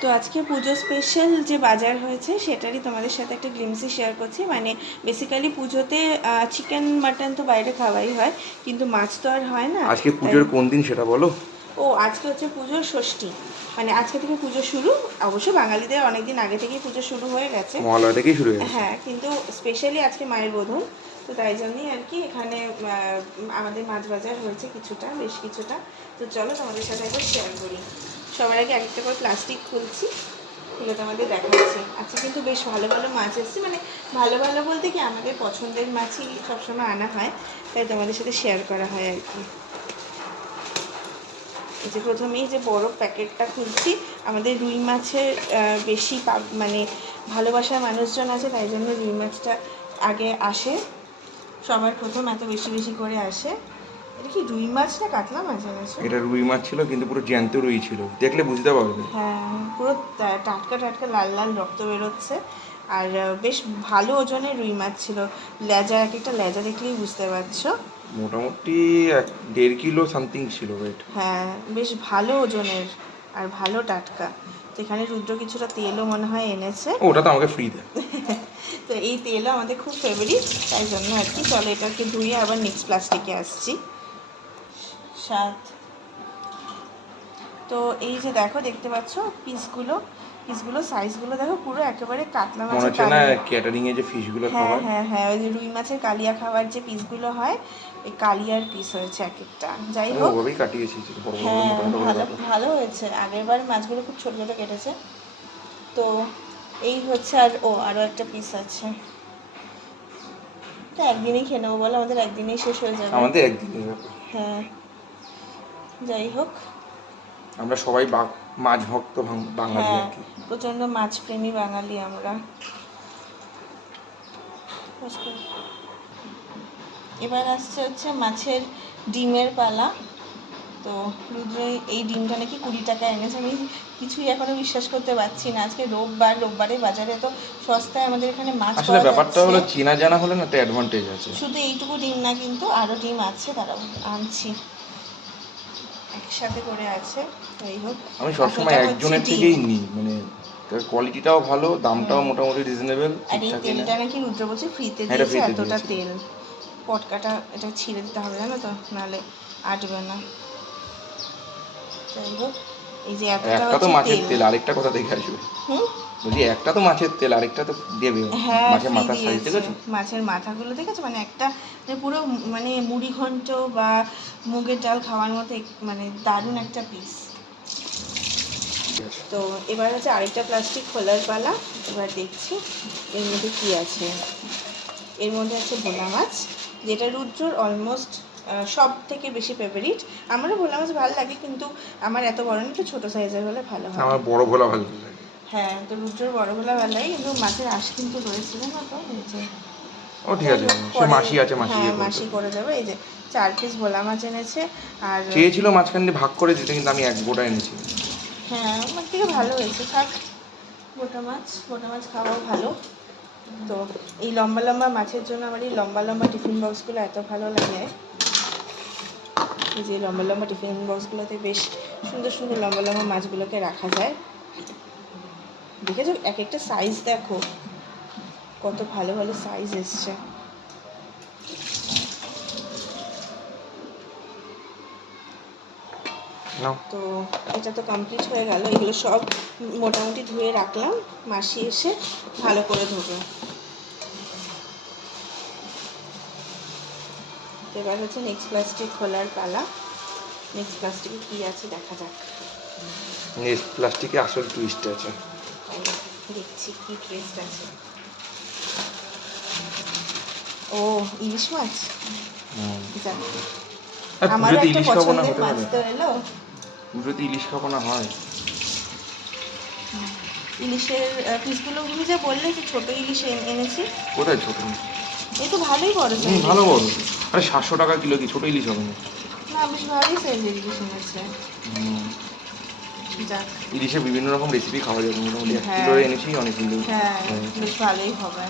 তো আজকে পুজো স্পেশাল যে বাজার হয়েছে সেটারই তোমাদের সাথে একটা গ্লিমসি শেয়ার করছি। মানে বেসিক্যালি পুজোতে চিকেন মাটন তো বাইরে খাওয়াই হয় কিন্তু মাছ তো আর হয় না। আজকে পুজোর কোন দিন সেটা বলো? ও আজকে হচ্ছে পুজোর ষষ্ঠী। মানে আজকে থেকে পুজো শুরু। অবশ্য বাঙালিদের অনেকদিন আগে থেকেই পুজো শুরু হয়ে গেছে। মহালয়া থেকেই শুরু হয়ে হ্যাঁ কিন্তু স্পেশালি আজকে মায়ের বোধন তো তাই জন্যই আর কি এখানে আমাদের মাছ বাজার হয়েছে কিছুটা বেশ কিছুটা। তো চলো তোমাদের সাথে একবার শেয়ার করি। সবার আগে একটা করে প্লাস্টিক খুলছি। খুলে তোমাদের দেখাচ্ছি। আজকে কিন্তু বেশ ভালো ভালো মাছ এসেছে। মানে ভালো ভালো বলতে কি আমাদের পছন্দের মাছই সবসময় আনা হয়। তাই তোমাদের সাথে শেয়ার করা হয় আর কি। যে প্রথমেই যে বড় প্যাকেটটা খুলছি, আমাদের রুই মাছের বেশি মানে ভালোবাসার মানুষজন আছে, তাই জন্য রুই মাছটা আগে আসে। সবার প্রথম এত বেশি বেশি করে আসে। এটা কি রুই মাছ না কাতলা মাছ এনেছো এটা রুই মাছ ছিল কিন্তু পুরো জ্যান্ত রুই ছিল। দেখলে বুঝতে পারবে। হ্যাঁ পুরো টাটকা টাটকা লাল লাল রক্ত বেরোচ্ছে। আর বেশ ভালো ওজনের রুই মাছ ছিল। লেজা এক একটা লেজা দেখলেই বুঝতে পারছ। মোটামুটি এক দেড় কিলো সামথিং ছিল ওয়েট হ্যাঁ বেশ ভালো ওজনের আর ভালো টাটকা। তো এখানে রুদ্র কিছুটা তেলও মনে হয় এনেছে। ওটা তো আমাকে ফ্রি দেয়। তো এই তেলও আমাদের খুব ফেভারিট তাই জন্য আর কি। চলো এটাকে ধুয়ে আবার নেক্সট প্লাস্টিকে আসছি। সাত। তো এই যে দেখো দেখতে পাচ্ছ পিসগুলো? পিসগুলো সাইজগুলো দেখো পুরো একেবারে কাতলা মনে মাছের হচ্ছে না ক্যাটারিং এ যে ফিশগুলো হ্যাঁ খাবার হ্যাঁ হ্যাঁ ওই যে রুই মাছের কালিয়া খাওয়ার যে পিসগুলো হয় এই কালিয়ার পিস হয়েছে এক একটা যাই হোক। ওভাবেই কাটিয়েছি হ্যাঁ ভালো ভালো হয়েছে। আগেরবার মাছগুলো খুব ছোট ছোট কেটেছে। তো এই হচ্ছে আর ও আরও একটা পিস আছে। তো একদিনেই খেয়ে নেব বলো আমাদের একদিনেই শেষ হয়ে যাবে। আমাদের ব্যাপার হ্যাঁ। যাই হোক আমরা সবাই মাছ ভক্ত বাঙালি হ্যাঁ আর কি। প্রচণ্ড মাছপ্রেমী বাঙালি আমরা। এবার আসছে হচ্ছে মাছের ডিমের পালা। তো রুদ্র এই ডিমটা নাকি কুড়ি টাকা এনেছে। আমি কিছুই এখনও বিশ্বাস করতে পারছি না। আজকে রোববার রোববারে বাজারে তো সস্তায় আমাদের এখানে মাছ আসলে ব্যাপারটা হলো। চেনা জানা হলে না একটা অ্যাডভান্টেজ আছে। শুধু এইটুকু ডিম না কিন্তু আরও ডিম আছে। তারা আনছি। একসাথে করে আছে যাই হোক। আমি সবসময় একজনের থেকেই নিই মানে তার কোয়ালিটিটাও ভালো দামটাও মোটামুটি রিজনেবল আর এই তেলটা নাকি রুদ্র বলছে ফ্রিতে হ্যাঁ, দিয়েছে এতটা তেল। পটকাটা এটা ছিঁড়ে দিতে হবে জানো তো? নাহলে আটবে না। যাই হোক। এই যে একটা তো মাছের তেল। আরেকটা কোথা থেকে আসবে। বলছি একটা তো মাছের তেল আরেকটা তো দেবে। হ্যাঁ মাছের মাথার সাইজ দেখেছ? মাছের মাথাগুলো দেখেছ? মানে একটা যে পুরো মানে মুড়ি ঘন্ট বা মুগের ডাল খাওয়ার মতো মানে দারুণ একটা পিস তো এবার হচ্ছে আরেকটা প্লাস্টিক খোলার পালা। এবার দেখছি এর মধ্যে কি আছে। এর মধ্যে আছে ভোলা মাছ যেটা রুদ্রর অলমোস্ট সব থেকে বেশি ফেভারিট আমারও ভোলা মাছ ভালো লাগে কিন্তু আমার এত বড় না ছোটো সাইজের হলে ভালো হয়। আমার বড় ভোলা ভালো লাগে। হ্যাঁ তো রুদ্রর বড় ভোলা ভালো লাগে কিন্তু মাছের আঁশ কিন্তু রয়েছে না তো এই ও ঠিক আছে মাসি আছে মাসি হ্যাঁ ইয়ে মাসি করে দেবে এই যে চার পিস ভোলা মাছ এনেছে আর চেয়েছিল মাঝখান দিয়ে ভাগ করে দিতে কিন্তু আমি এক গোটা এনেছি। হ্যাঁ আমার থেকে ভালো হয়েছে থাক গোটা মাছ গোটা মাছ খাওয়াও ভালো। তো এই লম্বা লম্বা মাছের জন্য আমার এই লম্বা লম্বা টিফিন বক্সগুলো এত ভালো লাগে। এই যে লম্বা লম্বা টিফিন বক্সগুলোতে বেশ সুন্দর সুন্দর লম্বা লম্বা মাছগুলোকে রাখা যায়। দেখেছ? এক একটা সাইজ দেখো। কত ভালো ভালো সাইজ এসছে। তো এটা তো কমপ্লিট হয়ে গেল। এগুলো সব মোটামুটি ধুয়ে রাখলাম। মাসি এসে ভালো করে ধোবে। এবার হচ্ছে নেক্সট প্লাস্টিক খোলার পালা। নেক্সট প্লাস্টিকে কী আছে দেখা যাক। নেক্সট প্লাস্টিকে আসল টুইস্ট আছে। দেখছি কী টেস্ট আছে। ও ইলিশ মাছ। যাক আমারও পুজোতে একটা পছন্দের মাছ তো এলো। পুজোতে ইলিশ খাব না হয়। ইলিশের পিসগুলো তুমি যে বললে যে ছোটো ইলিশ এনে- এনেছি। কোথায় ছোট? এই তো ভালোই বড় ভালো বড়। আরে সাতশো টাকা কিলো কি? ছোট ইলিশ হবে না ইলিশ বিভিন্ন রকম রেসিপি খাওয়া যাবে মোটামুটি এক হ্যাঁ। কিলো এনেছি অনেক কিলো হ্যাঁ হ্যাঁ। বেশ ভালোই হবে।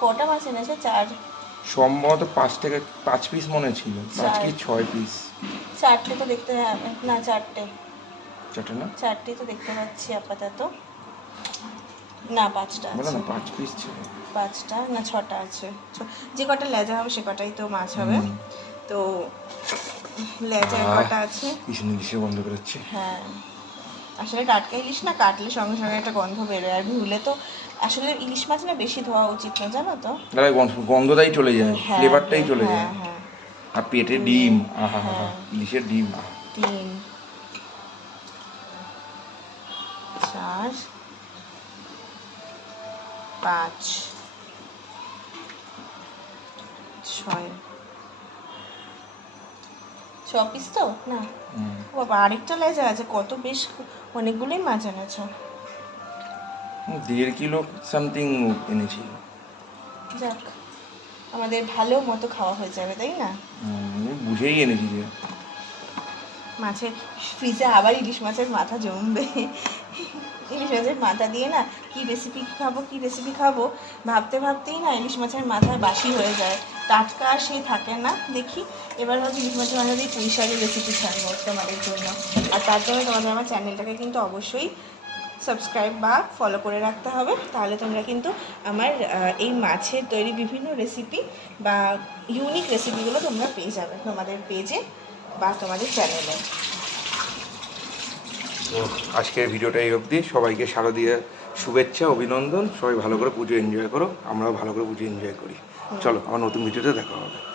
কটা মাছ এনেছে? চার? সম্ভবত পাঁচ টাকা পাঁচ পিস মনে ছিল। পাঁচ কি? ছয় পিস চারটে তো দেখতে হবে না চারটে। চারটে না? চারটে তো দেখতে পাচ্ছি আপাতত। না পাঁচটা বলো আছে। না পাঁচ পিস ছিল। পাঁচটা না ছটা আছে। যে কটা লেজা হবে সে কটাই তো মাছ হবে। তো লেজা কটা আছে? ইসে ইসে বন্ধ করেছে হ্যাঁ। আসলে টাটকা ইলিশ না কাটলে সঙ্গে সঙ্গে একটা গন্ধ বেরোয়। আর ভুলে তো আসলে ইলিশ মাছ না বেশি ধোয়া উচিত না জানো তো? দাদা গন্ধ- গন্ধটাই চলে যায় হ্যাঁ, ফ্লেভারটাই চলে হ্যাঁ, যায়। হ্যাঁ আর পেটে ডিম আহা হ্যাঁ। ইলিশের ডিম ডিম। চার পাঁচ ছয়। ছ পিস তো? না। বাবা আরেকটা লেজা আছে কত বেশ অনেকগুলোই মাছ এনেছ দেড় কিলো সামথিং এনেছিল যাক আমাদের ভালো মতো খাওয়া হয়ে যাবে তাই না? বুঝেই এনেছি যে। মাছের ফ্রিজে আবার ইলিশ মাছের মাথা জমবে। ইলিশ মাছের মাথা দিয়ে না কি রেসিপি খাব, কি রেসিপি খাব ভাবতে ভাবতেই না ইলিশ মাছের মাথা বাসি হয়ে যায়। টাটকা আর সেই থাকে না, দেখি। এবার ভাবছি ইলিশ মাছের মাথা দিয়ে পুঁই শাকের রেসিপি ছাড়বো তোমাদের জন্য। আর তার জন্য তোমাদের আমার চ্যানেলটাকে কিন্তু অবশ্যই সাবস্ক্রাইব বা ফলো করে রাখতে হবে। তাহলে তোমরা কিন্তু আমার এই মাছের তৈরি বিভিন্ন রেসিপি বা ইউনিক রেসিপিগুলো তোমরা পেয়ে যাবে তোমাদের পেজে বা তোমাদের চ্যানেলে আজকের ভিডিওটা এই অবধি। সবাইকে শারদীয় শুভেচ্ছা, অভিনন্দন। সবাই ভালো করে পুজো এনজয় করো, আমরাও ভালো করে পুজো এনজয় করি। চলো আমার নতুন ভিডিওতে দেখা হবে।